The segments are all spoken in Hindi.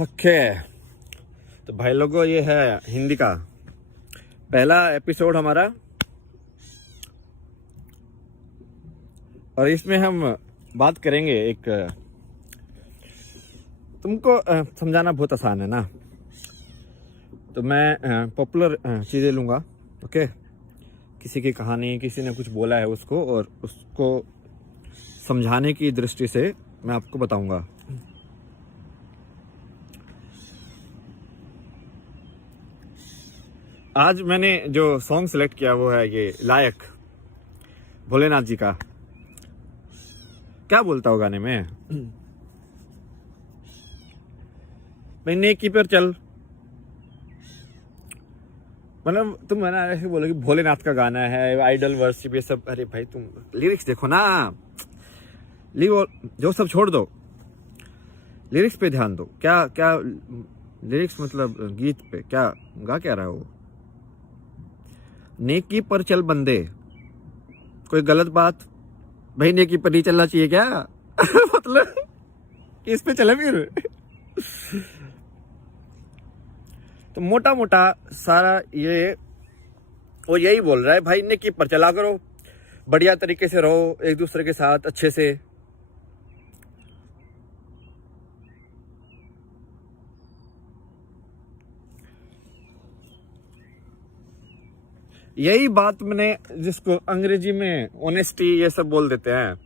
ओके, तो भाई लोगों ये है हिंदी का पहला एपिसोड हमारा, और इसमें हम बात करेंगे एक, तुमको समझाना बहुत आसान है ना, तो मैं पॉपुलर चीज़ें लूँगा। ओके, किसी की कहानी, किसी ने कुछ बोला है उसको, और उसको समझाने की दृष्टि से मैं आपको बताऊंगा। आज मैंने जो सॉन्ग सेलेक्ट किया वो है ये लायक, भोलेनाथ जी का। क्या बोलता हो गाने में? भाई नेकी पर चल, मतलब तुम है ना ऐसे बोलो कि भोलेनाथ का गाना है, आइडल वर्शिप, ये सब। अरे भाई तुम लिरिक्स देखो ना, जो सब छोड़ दो, लिरिक्स पे ध्यान दो। क्या क्या लिरिक्स, मतलब गीत पे क्या गा क्या रहा है वो? नेकी पर चल बंदे, कोई गलत बात? भाई नेकी पर नहीं चलना चाहिए क्या? मतलब इस पे चले फिर। तो मोटा मोटा सारा ये वो यही बोल रहा है, भाई नेकी पर चला करो, बढ़िया तरीके से रहो एक दूसरे के साथ अच्छे से। यही बात मैंने, जिसको अंग्रेजी में ऑनेस्टी ये सब बोल देते हैं,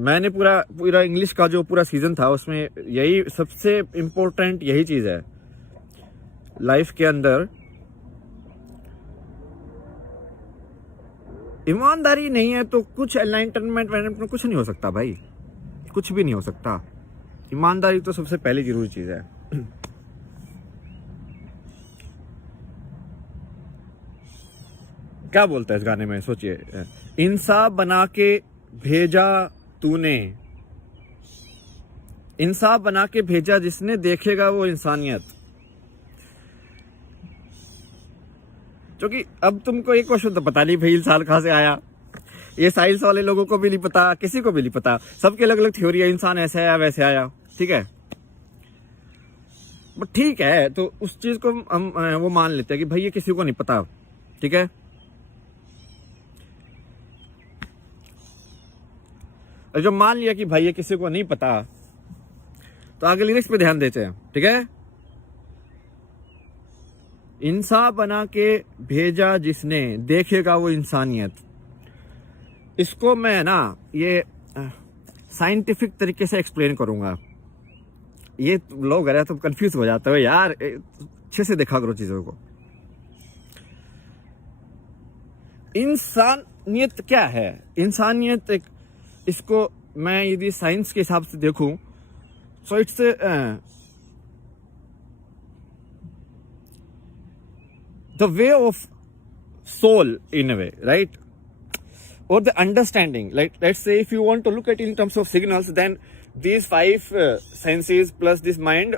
मैंने पूरा इंग्लिश का जो पूरा सीजन था उसमें यही सबसे इम्पोर्टेंट यही चीज है लाइफ के अंदर। ईमानदारी नहीं है तो कुछ एनलाइटनमेंट में कुछ नहीं हो सकता भाई, कुछ भी नहीं हो सकता। ईमानदारी तो सबसे पहली जरूरी चीज है। क्या बोलता है इस गाने में, सोचिए। इंसाफ बना के भेजा तूने, इंसाफ बना के भेजा जिसने, देखेगा वो इंसानियत। क्योंकि अब तुमको एक क्वेश्चन तो पता नहीं भाई इंसान कहां से आया, ये साइंस वाले लोगों को भी नहीं पता, किसी को भी नहीं पता, सबके अलग अलग थ्योरी है, इंसान ऐसे आया वैसे आया, ठीक है। बट ठीक है, तो उस चीज को हम वो मान लेते हैं कि भाई ये किसी को नहीं पता, ठीक है। और जब मान लिया कि भाई ये किसी को नहीं पता, तो आगे लिरिक्स पे ध्यान देते हैं, ठीक है। इंसान बना के भेजा जिसने, देखेगा वो इंसानियत। इसको मैं ना ये साइंटिफिक तरीके से एक्सप्लेन करूंगा। ये लोग अरे तुम कंफ्यूज हो जाते हो यार, अच्छे से देखा करो चीजों को। इंसानियत क्या है? इंसानियत एक, इसको मैं यदि साइंस के हिसाब से देखूं, so it's the way of soul in a way, right? Or the understanding, like let's say if you want to look at it in terms of signals, then these five senses plus this mind,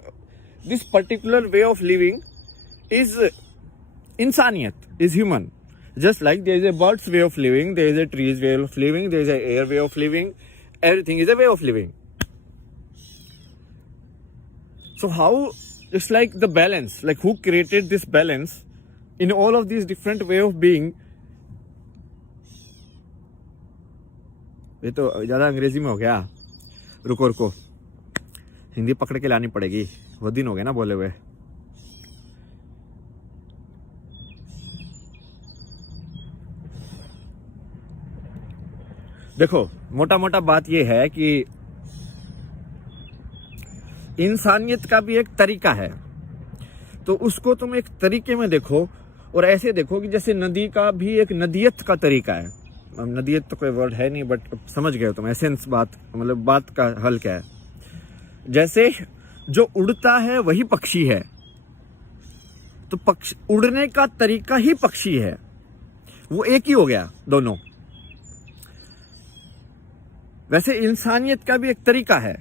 this particular way of living is insaniyat, is human. Just like there is a bird's way of living, there is a tree's way of living, there is a air way of living, everything is a way of living. So how, it's like the balance, like who created this balance in all of these different way of being? ये तो ज़्यादा अंग्रेजी में हो गया, रुको हिंदी पकड़ के लानी पड़ेगी, बहुत दिन हो गए ना बोले हुए। देखो मोटा मोटा बात ये है कि इंसानियत का भी एक तरीका है, तो उसको तुम एक तरीके में देखो, और ऐसे देखो कि जैसे नदी का भी एक नदियत का तरीका है। नदियत तो कोई वर्ड है नहीं, बट समझ गए हो तुम एसेंस, बात मतलब बात का हल क्या है। जैसे जो उड़ता है वही पक्षी है, तो पक्षी उड़ने का तरीका ही पक्षी है, वो एक ही हो गया दोनों। वैसे इंसानियत का भी एक तरीका है,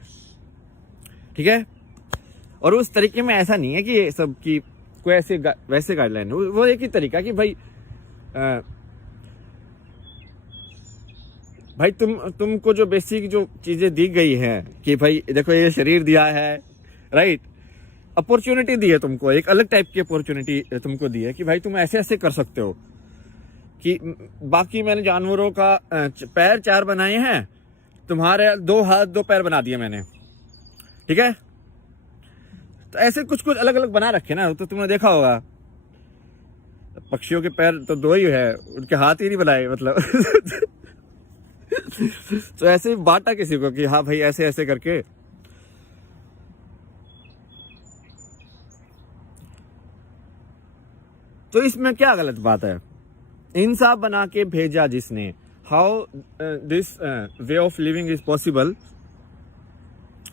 ठीक है। और उस तरीके में ऐसा नहीं है कि ये सब की कोई ऐसे वैसे गाइडलाइन, वो एक ही तरीका कि भाई भाई तुमको जो बेसिक जो चीजें दी गई हैं कि भाई देखो ये शरीर दिया है, राइट, अपॉर्चुनिटी दी है तुमको, एक अलग टाइप की अपॉर्चुनिटी तुमको दी है कि भाई तुम ऐसे ऐसे कर सकते हो कि बाकी मैंने जानवरों का पैर 4 बनाए हैं, तुम्हारे 2 हाथ 2 पैर बना दिए मैंने, ठीक है। तो ऐसे कुछ कुछ अलग अलग बना रखे ना, तो तुमने देखा होगा पक्षियों के पैर तो 2 ही है, उनके हाथ ही नहीं बनाए मतलब तो ऐसे ही बांटा किसी को कि हाँ भाई ऐसे ऐसे करके। तो इसमें क्या गलत बात है? इंसान बना के भेजा जिसने, how this way of living is possible,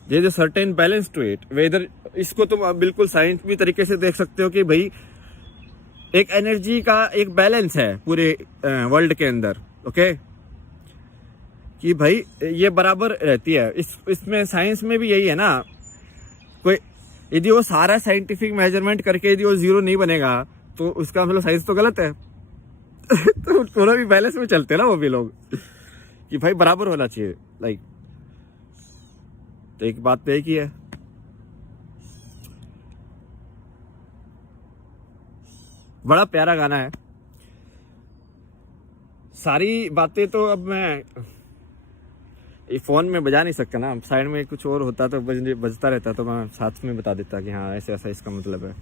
there is a certain balance to it. Whether इसको तुम बिल्कुल साइंस भी तरीके से देख सकते हो कि भाई एक एनर्जी का एक बैलेंस है पूरे वर्ल्ड के अंदर, ओके, कि भाई ये बराबर रहती है। इसमें साइंस में भी यही है ना, कोई यदि वो सारा साइंटिफिक मेजरमेंट करके यदि वो 0 नहीं बनेगा तो उसका मतलब साइंस तो गलत है तो दोनों भी बैलेंस में चलते हैं ना वो भी लोग कि भाई बराबर होना चाहिए, लाइक। तो एक बात तो एक ही है। बड़ा प्यारा गाना है, सारी बातें तो अब मैं फोन में बजा नहीं सकता ना, साइड में कुछ और होता तो बजता रहता तो मैं साथ में बता देता कि हाँ ऐसे ऐसा इसका मतलब है।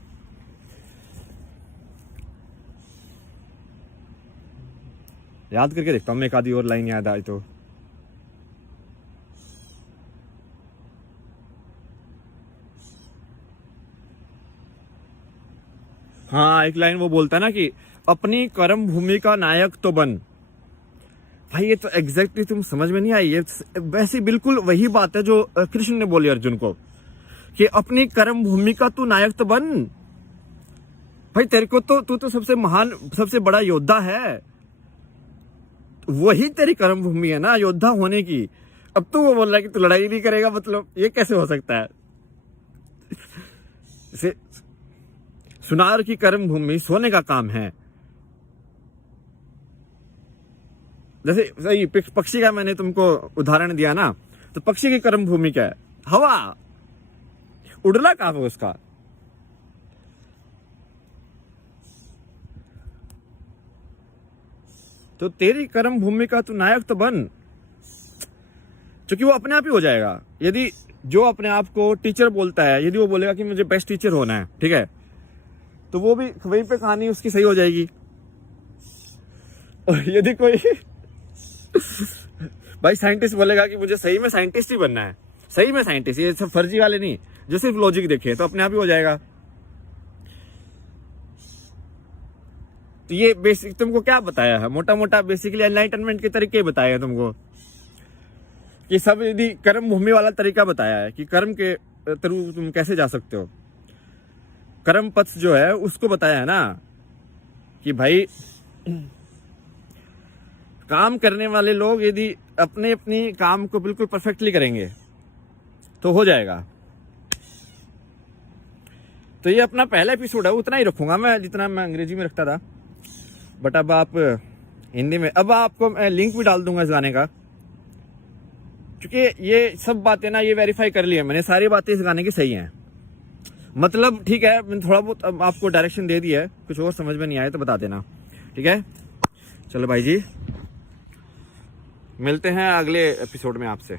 याद करके देखता हूँ मैं, एक आधी और लाइन याद आई तो। हाँ, एक लाइन वो बोलता है ना कि अपनी कर्म भूमि का नायक तो बन। भाई ये तो एग्जैक्टली तुम समझ में नहीं आई, ये वैसे बिल्कुल वही बात है जो कृष्ण ने बोली अर्जुन को कि अपनी कर्म भूमि का तू नायक तो बन। भाई तेरे को तो तू तो सबसे महान सबसे बड़ा योद्धा है, वही तेरी कर्म भूमि है ना योद्धा होने की। अब तू वो बोल रहा है कि तू लड़ाई नहीं करेगा, मतलब ये कैसे हो सकता है? इसे सुनार की कर्म भूमि सोने का काम है। जैसे सही पक्षी का मैंने तुमको उदाहरण दिया ना, तो पक्षी की कर्म भूमि क्या है? हवा, उड़ना काम है उसका। तो तेरी कर्म भूमि का तू नायक तो बन, क्योंकि वो अपने आप ही हो जाएगा। यदि जो अपने आप को टीचर बोलता है, यदि वो बोलेगा कि मुझे बेस्ट टीचर होना है, ठीक है, तो वो भी वहीं पे कहानी उसकी सही हो जाएगी। और यदि कोई भाई साइंटिस्ट बोलेगा कि मुझे सही में साइंटिस्ट ही बनना है, सही में साइंटिस्ट, ये सब फर्जी वाले नहीं, जो सिर्फ लॉजिक देखे, तो अपने आप ही हो जाएगा। तो ये बेसिक तुमको क्या बताया है? मोटा मोटा बेसिकली एनलाइटनमेंट के तरीके बताए हैं तुमको, कि सब यदि कर्म भूमि वाला तरीका बताया है कि कर्म के थ्रू तुम कैसे जा सकते हो, कर्म पथ जो है उसको बताया है ना कि भाई काम करने वाले लोग यदि अपने अपनी काम को बिल्कुल परफेक्टली करेंगे तो हो जाएगा। तो ये अपना पहला एपिसोड है, उतना ही रखूंगा मैं जितना मैं अंग्रेजी में रखता था, बट अब आप हिंदी में, अब आपको मैं लिंक भी डाल दूंगा इस गाने का, क्योंकि ये सब बातें ना ये वेरीफाई कर ली है मैंने, सारी बातें इस गाने की सही हैं। मतलब ठीक है, मैंने थोड़ा बहुत अब आपको डायरेक्शन दे दिया है, कुछ और समझ में नहीं आए तो बता देना, ठीक है। चलो भाई जी, मिलते हैं अगले एपिसोड में आपसे।